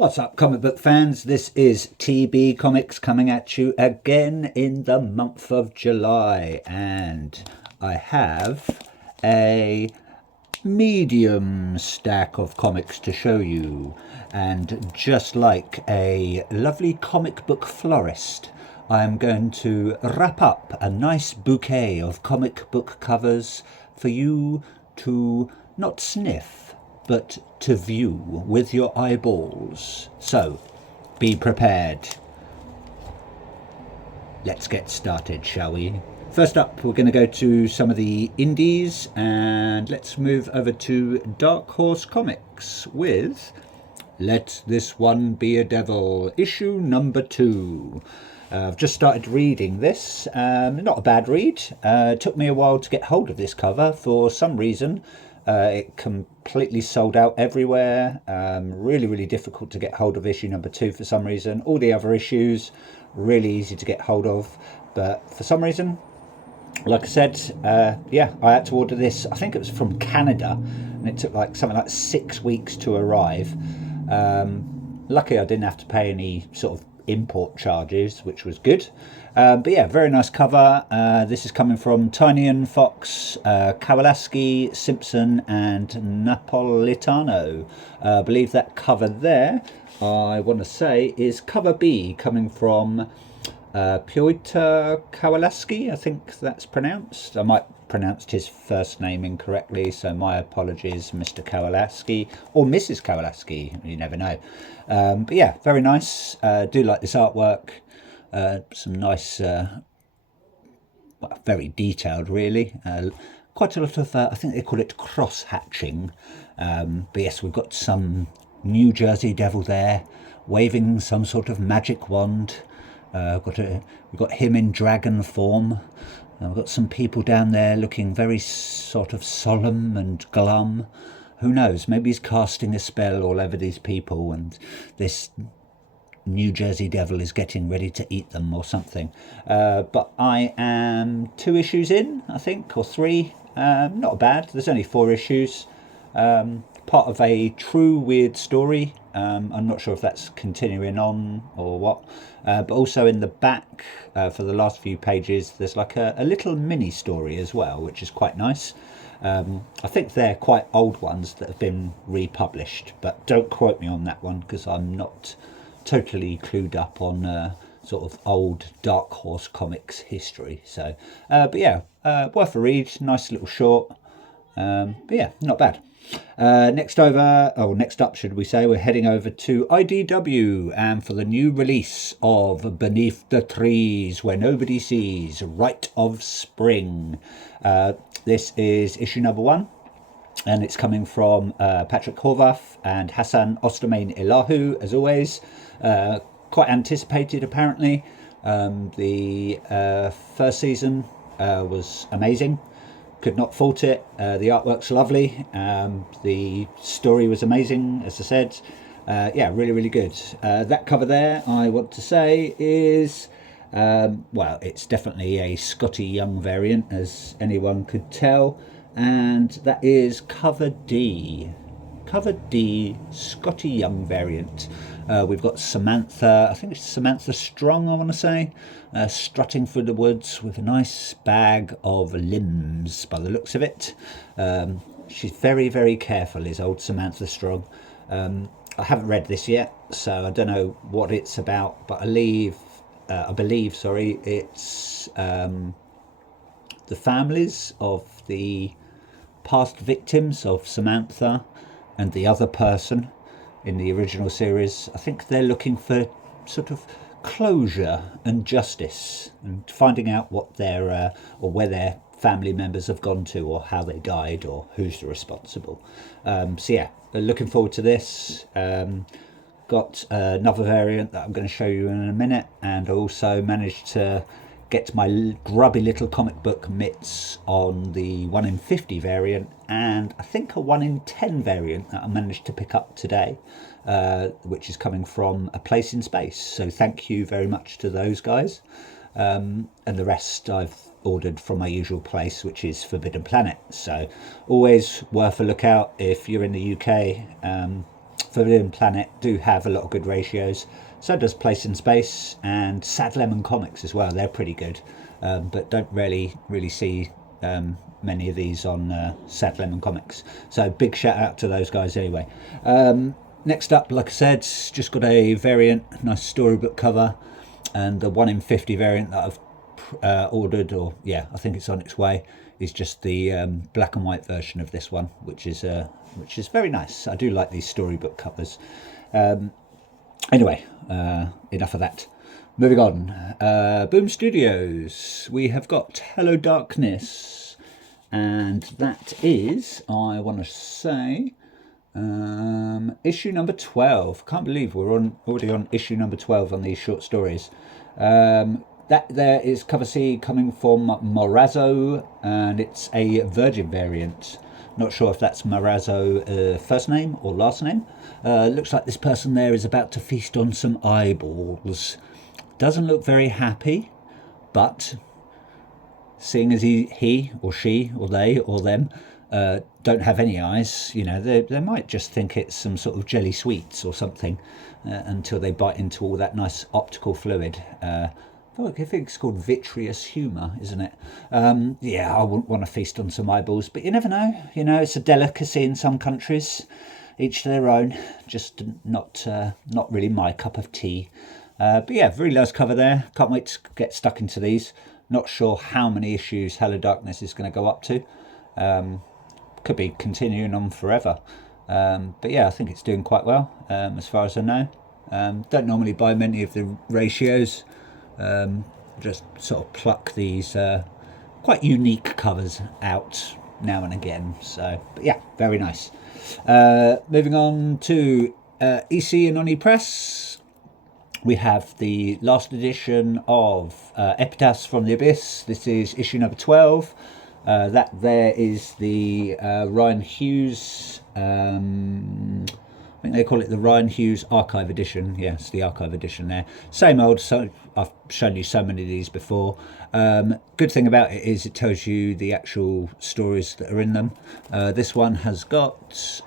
What's up, comic book fans? This is TB Comics coming at you again in the month of July, and I have a medium stack of comics to show you. And just like a lovely comic book florist, I'm going to wrap up a nice bouquet of comic book covers for you to not sniff, but to view with your eyeballs. So, be prepared. Let's get started, shall we? First up, we're going to go to some of the indies, and let's move over to Dark Horse Comics with Let This One Be a Devil, issue number 2. I've just started reading this. Not a bad read. It took me a while to get hold of this cover. For some reason, it completely sold out everywhere. Really difficult to get hold of issue number 2 for some reason. All the other issues, really easy to get hold of. But for some reason, like I said, I had to order this. I think it was from Canada, and it took something like 6 weeks to arrive. Luckily, I didn't have to pay any sort of import charges, which was good. But yeah, very nice cover. This is coming from Tynion, Fox, Kowalski, Simpson, and Napolitano. I believe that cover there, I want to say, is cover B, coming from Piotr Kowalski, I think that's pronounced. I might pronounced his first name incorrectly, so my apologies, Mr. Kowalski, or Mrs. Kowalski, you never know. But yeah, very nice. Do like this artwork. Some nice, very detailed, really. Quite a lot of, I think they call it cross-hatching. But yes, we've got some New Jersey Devil there, waving some sort of magic wand. We've got him in dragon form. We've got some people down there looking very sort of solemn and glum. Who knows? Maybe he's casting a spell all over these people, and this New Jersey Devil is getting ready to eat them or something. But I am 2 issues in, I think, or 3. Not bad. There's only 4 issues. Part of a true weird story. I'm not sure if that's continuing on or what. But also in the back, for the last few pages, there's like a little mini story as well, which is quite nice. I think they're quite old ones that have been republished, but don't quote me on that one because I'm not totally clued up on sort of old Dark Horse Comics history. So, but yeah, worth a read. Nice little short. But yeah, not bad. Next up, should we say, we're heading over to IDW, and for the new release of Beneath the Trees Where Nobody Sees, Rite of Spring. This is issue number 1, and it's coming from Patrick Horvath and Hassan Ostermain Elahu, as always. Quite anticipated, apparently. The first season was amazing. Could not fault it. The artwork's lovely. The story was amazing, as I said. Yeah, really good. That cover there, I want to say, is well, it's definitely a Scotty Young variant, as anyone could tell, and that is cover D. Cover D, Scotty Young variant. We've got Samantha, I think it's Samantha Strong, I want to say, strutting through the woods with a nice bag of limbs by the looks of it. She's very careful, is old Samantha Strong. I haven't read this yet, so I don't know what it's about, but I believe it's the families of the past victims of Samantha and the other person in the original series. I think they're looking for sort of closure and justice, and finding out what their or where their family members have gone to, or how they died, or who's responsible. So yeah, looking forward to this. Got another variant that I'm going to show you in a minute, and also managed to get my grubby little comic book mitts on the 1 in 50 variant, and I think a 1 in 10 variant that I managed to pick up today, which is coming from A Place in Space. So thank you very much to those guys. And the rest I've ordered from my usual place, which is Forbidden Planet. So always worth a look out if you're in the UK. Forbidden Planet do have a lot of good ratios. So does Place in Space and Sad Lemon Comics as well. They're pretty good, but don't really see many of these on Sad Lemon Comics. So big shout out to those guys anyway. Next up, like I said, just got a variant, nice storybook cover, and the 1 in 50 variant that I've ordered, or yeah, I think it's on its way, is just the black and white version of this one, which is very nice. I do like these storybook covers. Anyway, enough of that. Moving on. Boom Studios. We have got Hello Darkness, and that is, I want to say, issue number 12. Can't believe we're already on issue number 12 on these short stories. That there is cover C coming from Morazzo, and it's a Virgin variant. Not sure if that's Morazzo first name or last name. Looks like this person there is about to feast on some eyeballs. Doesn't look very happy, but seeing as he or she or they or them don't have any eyes, you know, they might just think it's some sort of jelly sweets or something until they bite into all that nice optical fluid. I think it's called vitreous humour, isn't it? Yeah, I wouldn't want to feast on some eyeballs, but you never know. You know, it's a delicacy in some countries, each to their own. Just not really my cup of tea. But yeah, very nice cover there. Can't wait to get stuck into these. Not sure how many issues Hello Darkness is going to go up to. Could be continuing on forever. But yeah, I think it's doing quite well, as far as I know. Don't normally buy many of the ratios. Just sort of pluck these quite unique covers out now and again. So, but yeah, very nice. Moving on to EC and Oni Press. We have the last edition of Epitaphs from the Abyss. This is issue number 12. That there is the Ryan Hughes, I think they call it the Ryan Hughes Archive Edition. Yes, the Archive Edition there. Same old, so I've shown you so many of these before. Good thing about it is it tells you the actual stories that are in them. This one has got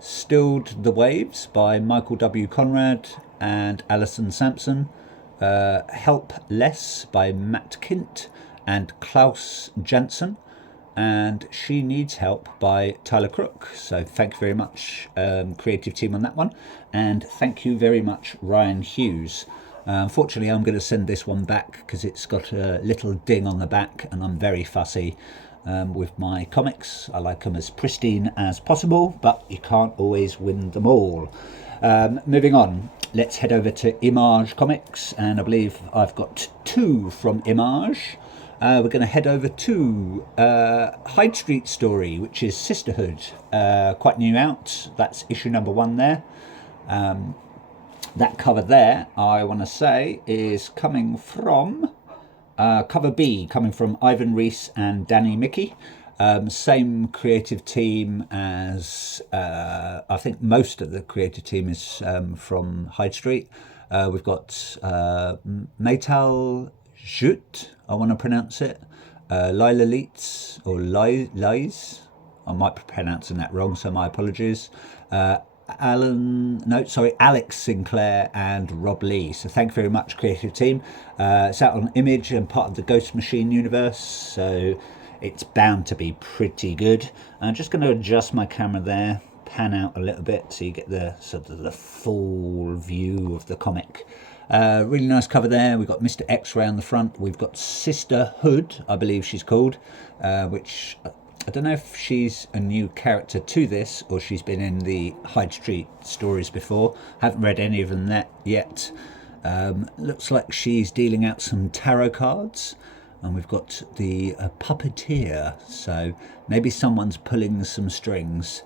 Stilled the Waves by Michael W. Conrad and Alison Sampson. Help Less by Matt Kint and Klaus Janson, and She Needs Help by Tyler Crook. So thank you very much, creative team on that one, and thank you very much, Ryan Hughes. Unfortunately, I'm going to send this one back because it's got a little ding on the back, and I'm very fussy with my comics. I like them as pristine as possible, but you can't always win them all. Moving on, let's head over to Image Comics, and I believe I've got two from Image. We're going to head over to Hyde Street Story, which is Sisterhood, quite new out. That's issue number 1 there. That cover there, I want to say, is coming from cover B, coming from Ivan Reis and Danny Mickey. Same creative team as I think most of the creative team is from Hyde Street. We've got Maytal Jut, I want to pronounce it. Lila Leitz, or Lies. I might be pronouncing that wrong, so my apologies. Alex Sinclair and Rob Lee. So thank you very much, creative team. It's out on Image and part of the Ghost Machine universe, so it's bound to be pretty good. I'm just going to adjust my camera there, pan out a little bit so you get the sort of the full view of the comic. Really nice cover there. We've got Mr. X-Ray on the front. We've got Sisterhood, I believe she's called, which I don't know if she's a new character to this or she's been in the Hyde Street stories before. Haven't read any of them yet. Looks like she's dealing out some tarot cards. And we've got the puppeteer, so maybe someone's pulling some strings.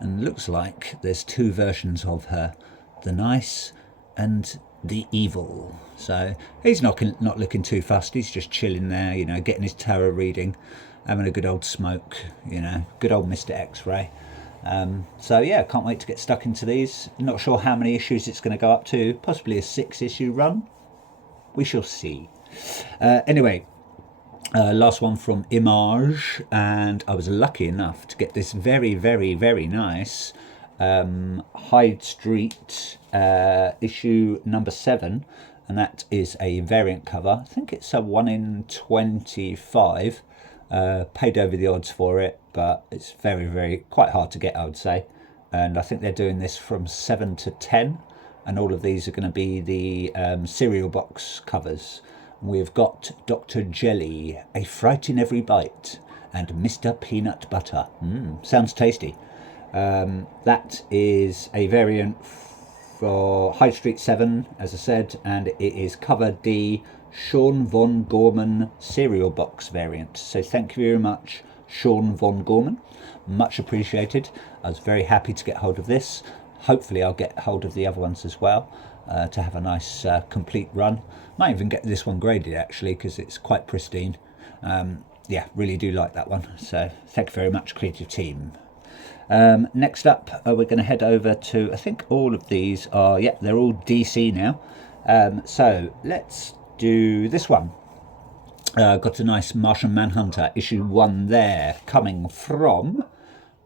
And looks like there's two versions of her, the nice and the evil. So he's not looking too fussed. He's just chilling there, you know, getting his tarot reading, having a good old smoke, you know, good old Mr. X-Ray. So yeah, can't wait to get stuck into these. Not sure how many issues it's going to go up to, possibly a 6-issue run. We shall see. Anyway, last one from Image, and I was lucky enough to get this very, very, very nice Hyde Street issue number 7, and that is a variant cover. I think it's a 1 in 25. Paid over the odds for it, but it's very quite hard to get, I would say. And I think they're doing this from 7 to 10, and all of these are going to be the cereal box covers. We've got Dr. Jelly, A Fright in Every Bite, and Mr. Peanut Butter. Sounds tasty. That is a variant for High Street 7, as I said, and it is cover D, Sean Von Gorman cereal box variant. So thank you very much, Sean Von Gorman. Much appreciated. I was very happy to get hold of this. Hopefully I'll get hold of the other ones as well, to have a nice complete run. Might even get this one graded actually, because it's quite pristine. Yeah, really do like that one. So thank you very much, creative team. Next up, we're going to head over to, I think all of these are, yeah, they're all DC now. So let's do this one. Got a nice Martian Manhunter issue 1 there, coming from,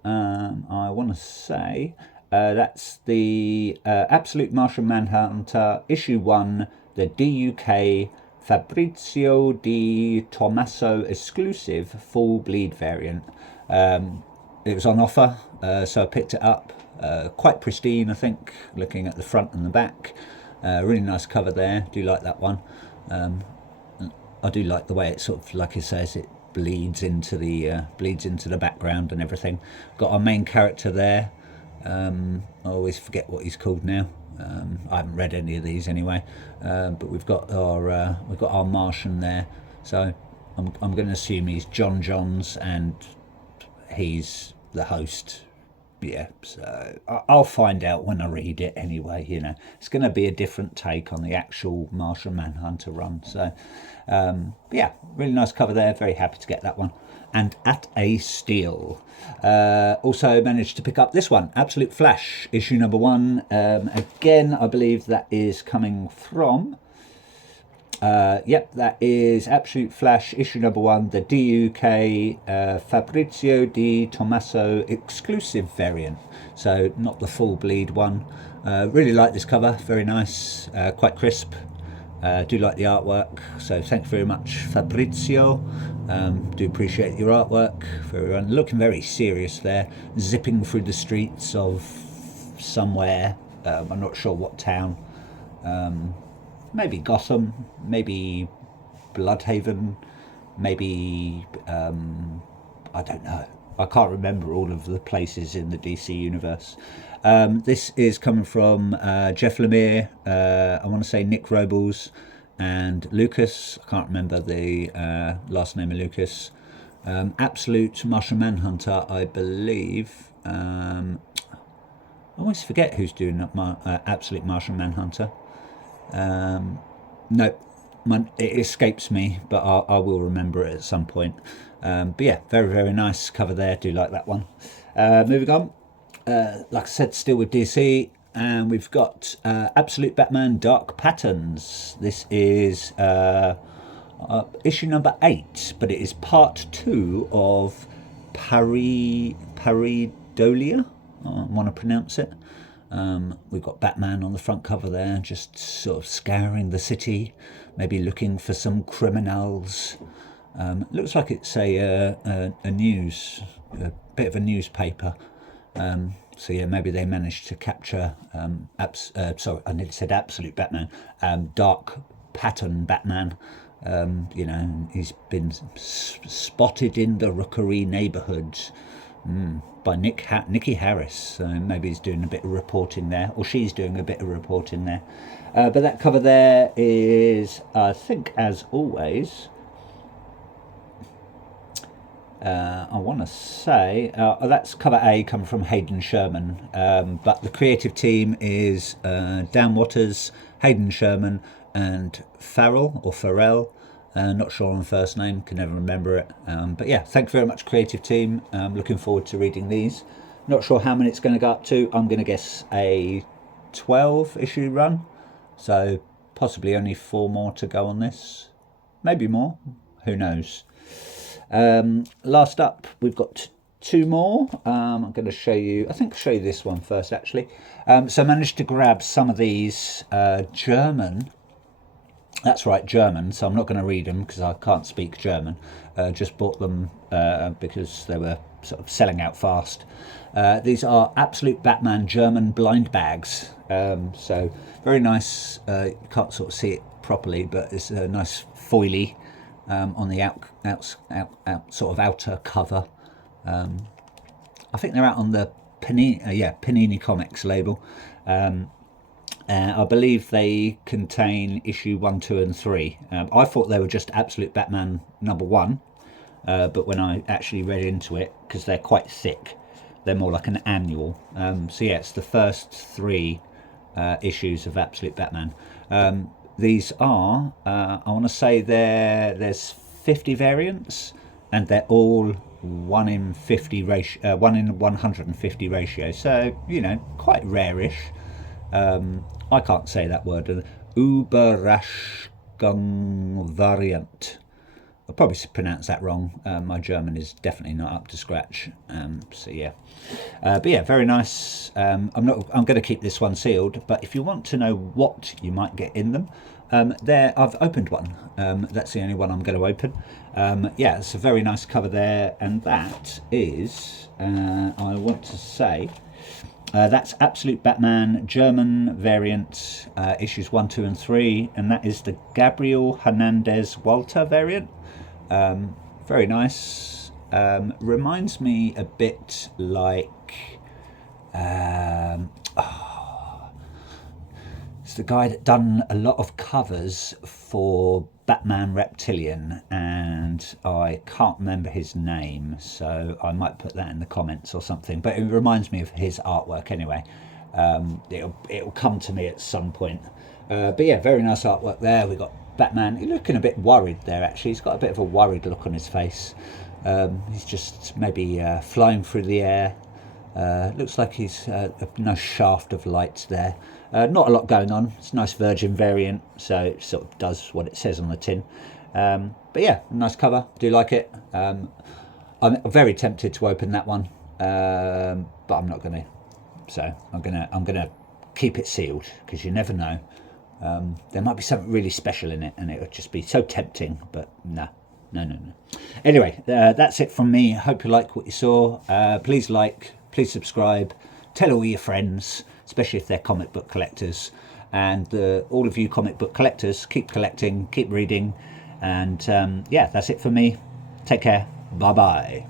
I want to say, that's the Absolute Martian Manhunter issue 1, the DUK Fabrizio Di Tommaso exclusive full bleed variant. It was on offer, so I picked it up. Quite pristine, I think, looking at the front and the back. Really nice cover there. Do like that one. I do like the way it sort of, like it says, it bleeds into the background and everything. Got our main character there. I always forget what he's called now. I haven't read any of these anyway. But we've got our Martian there. So I'm going to assume he's John Johns and he's the host. Yeah, so I'll find out when I read it anyway. You know, it's going to be a different take on the actual Martian Manhunter run. So yeah, really nice cover there. Very happy to get that one. And at a steal. Also managed to pick up this one, Absolute Flash issue number 1. Again, I believe that is coming from, yep, that is Absolute Flash issue number 1, the DUK Fabrizio Di Tommaso exclusive variant. So not the full bleed one. Really like this cover, very nice, quite crisp. Do like the artwork, so thanks very much, Fabrizio. Do appreciate your artwork. Looking very serious there, zipping through the streets of somewhere. I'm not sure what town. Maybe Gotham, maybe Bloodhaven, maybe I don't know. I can't remember all of the places in the DC universe. This is coming from Jeff Lemire, I want to say Nick Robles, and Lucas. I can't remember the last name of Lucas. Absolute Martian Manhunter, I believe. I always forget who's doing Absolute Martian Manhunter. No, it escapes me, but I will remember it at some point. But yeah, very nice cover there. Do like that one. Moving on, like I said, still with DC, and we've got Absolute Batman Dark Patterns. This is issue number 8, but it is part 2 of Pareidolia. I want to pronounce it. We've got Batman on the front cover there, just sort of scouring the city, maybe looking for some criminals. Looks like it's a bit of a newspaper. So yeah, maybe they managed to capture. Sorry, I nearly said Absolute Batman. Dark Pattern Batman. You know, he's been spotted in the Rookery neighbourhood. By Nikki Harris. So maybe he's doing a bit of reporting there, or she's doing a bit of reporting there. But that cover there is, I think, as always, I want to say, that's cover A, coming from Hayden Sherman. But the creative team is Dan Waters, Hayden Sherman, and Farrell. Not sure on the first name, can never remember it. But yeah, thank you very much, creative team. Looking forward to reading these. Not sure how many it's going to go up to. I'm going to guess a 12 issue run. So possibly only 4 more to go on this. Maybe more. Who knows? Last up, we've got two more. I'm going to show you, I think I'll show you this one first actually. So I managed to grab some of these German, that's right, German, so I'm not going to read them because I can't speak German. Just bought them because they were sort of selling out fast. These are Absolute Batman German blind bags. So very nice, you can't sort of see it properly, but it's a nice foily on the sort of outer cover. I think they're out on the Panini Comics label. I believe they contain issue 1, 2, and 3. I thought they were just Absolute Batman #1, but when I actually read into it, because they're quite thick, they're more like an annual. So yeah, it's the first 3 issues of Absolute Batman. These are, I want to say there's 50 variants, and they're all 1 in 50 ratio, 1 in 150 ratio. So you know, quite rarish. I can't say that word. Überraschung variant. I'll probably pronounce that wrong. My German is definitely not up to scratch. So yeah, but yeah, very nice. I'm going to keep this one sealed. But if you want to know what you might get in them, there I've opened one. That's the only one I'm going to open. Yeah, it's a very nice cover there, and that is I want to say. That's Absolute Batman German variant, issues 1, 2, and 3, and that is the Gabriel Hernandez Walter variant. Very nice. Reminds me a bit like it's the guy that done a lot of covers for Batman Reptilian, and I can't remember his name, so I might put that in the comments or something, but it reminds me of his artwork anyway. It'll come to me at some point. But yeah, very nice artwork there. We've got Batman. He's looking a bit worried there actually. He's got a bit of a worried look on his face. He's just maybe flying through the air. Looks like he's a nice shaft of light there. Not a lot going on. It's a nice Virgin variant, so it sort of does what it says on the tin. But yeah, nice cover. Do like it. I'm very tempted to open that one, but I'm not going to. So I'm gonna keep it sealed, because you never know. There might be something really special in it, and it would just be so tempting. But no. Anyway, that's it from me. Hope you like what you saw. Please like, please subscribe, tell all your friends, especially if they're comic book collectors. And all of you comic book collectors, keep collecting, keep reading. And yeah, that's it for me. Take care. Bye bye.